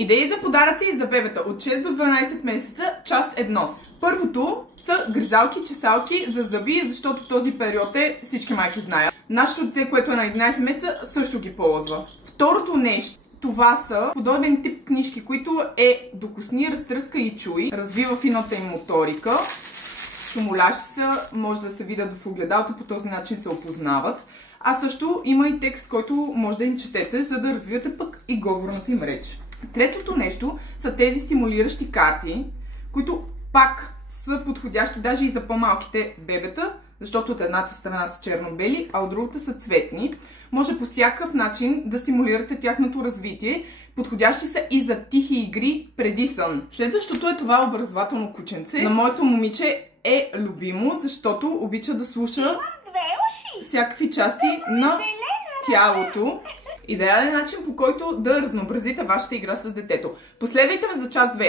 Идеи за подаръци за бебета от 6 до 12 месеца, част 1. Първото са гризалки, чесалки за зъби, защото този период всички майки знаят. Нашето дете, което е на 11 месеца, също ги ползва. Второто нещо, това са подобен тип книжки, които докосни, разтръска и чуй, развива фината им моторика. Шумолящи са, може да се видят в огледалото, по този начин се опознават. А също има и текст, който може да им четете, за да развивате пък и говорната им реч. Третото нещо са тези стимулиращи карти, които пак са подходящи даже и за по-малките бебета, защото от едната страна са черно-бели, а от другата са цветни. Може по всякакъв начин да стимулирате тяхното развитие. Подходящи са и за тихи игри преди сън. Следващото е това образователно кученце. На моето момиче е любимо, защото обича да слуша всякакви части на тялото. Идеален начин, по който да разнообразите вашата игра с детето. Последвайте ме за част 2.